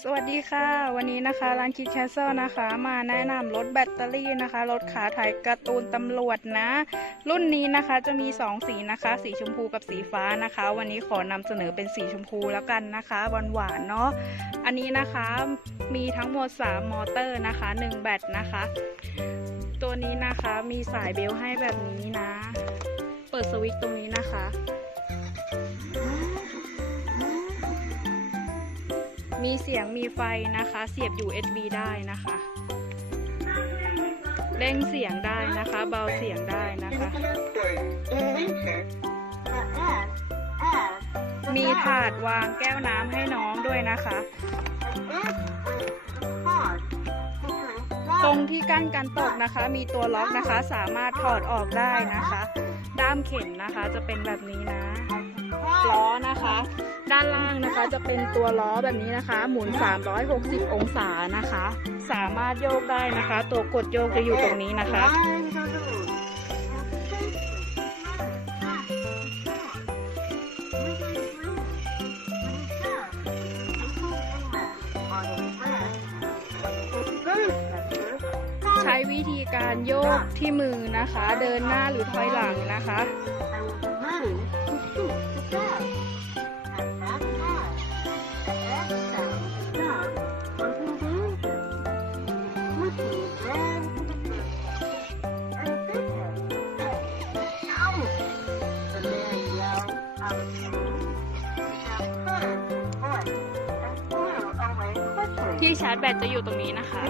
สวัสดีค่ะ วันนี้นะคะร้านคิดแคสเซิลนะคะ มาแนะนำรถแบตเตอรี่นะคะ รถขาถ่ายการ์ตูนตำรวจนะ รุ่นนี้นะคะจะมี 2 สีนะคะ สีชมพูกับสีฟ้านะคะ วันนี้ขอนำเสนอเป็นสีชมพูแล้วกันนะคะหวานหวานเนาะอันนี้นะคะมีทั้งหมด 3 มอเตอร์นะคะ 1 แบตนะคะ ตัวนี้นะคะมีสายเบลให้แบบนี้นะ เปิดสวิตช์ตรงนี้นะคะ มีเสียงมีไฟนะคะ เสียบ USB ได้นะคะเร่งเสียงได้นะคะ เบาเสียงได้นะคะ มีถาดวางแก้วน้ำให้น้องด้วยนะคะ ตรงที่กั้นกันตกนะคะ มีตัวล็อกนะคะ สามารถถอดออกได้นะคะ ด้ามเข็มนะคะจะเป็นแบบนี้นะ ล้อนะคะ ด้านล่างนะคะจะเป็นตัวล้อแบบนี้นะคะ หมุน 360 องศานะคะ สามารถโยกได้นะคะ ตัวกดโยกจะอยู่ตรงนี้นะคะ วิธีการโยกที่มือนะคะ เดินหน้าหรือถอยหลังนะคะที่ชาร์จแบตจะอยู่ตรงนี้นะคะ